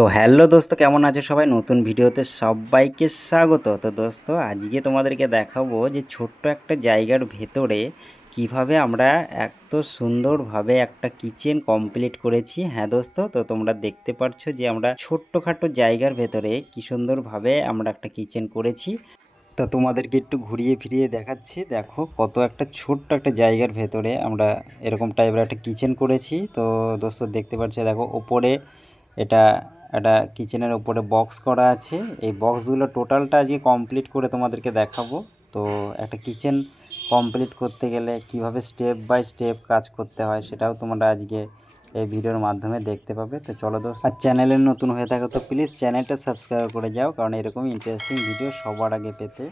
তো হ্যালো দোস্ত, কেমন আছো সবাই? নতুন ভিডিওতে সবাইকে স্বাগত। তো দোস্ত, আজকে তোমাদেরকে দেখাবো যে ছোট্ট একটা জায়গার ভেতরে কিভাবে আমরা এত সুন্দরভাবে একটা কিচেন কমপ্লিট করেছি। হ্যাঁ দোস্ত, তো তোমরা দেখতে পাচ্ছো যে আমরা ছোট্টখাটো জায়গার ভেতরে কি সুন্দরভাবে আমরা একটা কিচেন করেছি। তো তোমাদেরকে একটু ঘুরিয়ে ফিরিয়ে দেখাচ্ছি। দেখো কত একটা ছোট্ট একটা জায়গার ভেতরে আমরা এরকম টাইপের একটা কিচেন করেছি। তো দোস্ত দেখতে পাচ্ছ, দেখো ওপরে এটা একটা কিচেনের ওপরে বক্স করা আছে। এই বক্সগুলো টোটালটা আজকে কমপ্লিট করে তোমাদেরকে দেখাবো। তো একটা কিচেন কমপ্লিট করতে গেলে কিভাবে স্টেপ বাই স্টেপ কাজ করতে হয় সেটাও তোমরা আজকে এই ভিডিওর মাধ্যমে দেখতে পাবে। তো চলো দোস্ত, আর চ্যানেলে নতুন হয়ে থাকো তো প্লিজ চ্যানেলটা সাবস্ক্রাইব করে যাও, কারণ এরকম ইন্টারেস্টিং ভিডিও সবার আগে পেতে।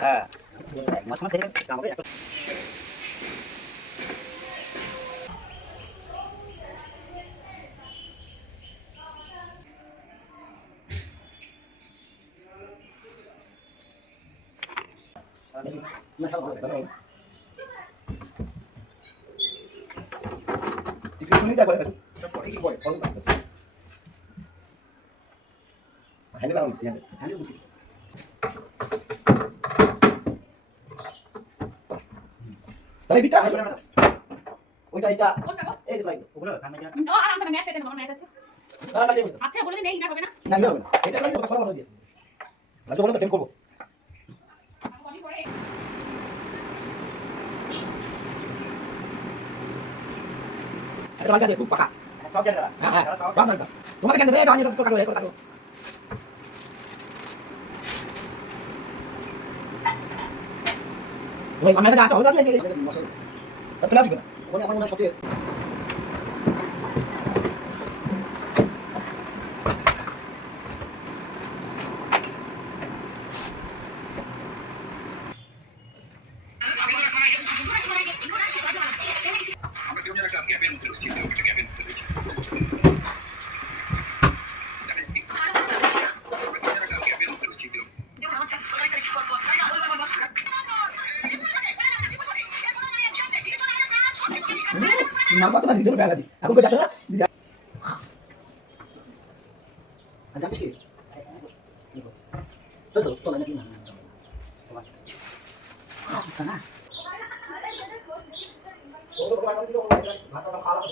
হ্যাঁ এক মাস থেকে আমাকে তাহলে বিটা ওইটা এটা কোনটা গো? এই যে লাইন ওগুলো সামনে যা ও আর আমাকে ম্যাট পেতে দেবো, আমার ম্যাট আছে। তাহলে লাগে বলতে আচ্ছা বলে দিন এই না হবে না। না হবে না এটা লাগে কথা বলা দিয়ে লাগে বলে তো টেম করব কলি করে এটা লাগা দিয়ে খুব পাকা সব জায়গা হ্যাঁ হ্যাঁ বাবা তোমাদের কেন দেবে রানি তো কাটো এই কাটো ওই সামনে থেকে আসো হবে না এই তো লাগবে না ওখানে আমার মনে হয় সত্যি না কত না দিতে বেলা দি এখন কই যাচ্ছে না দিদি আর যাচ্ছে কি তো তো না নাকি না না ও তো ভাত খাওয়া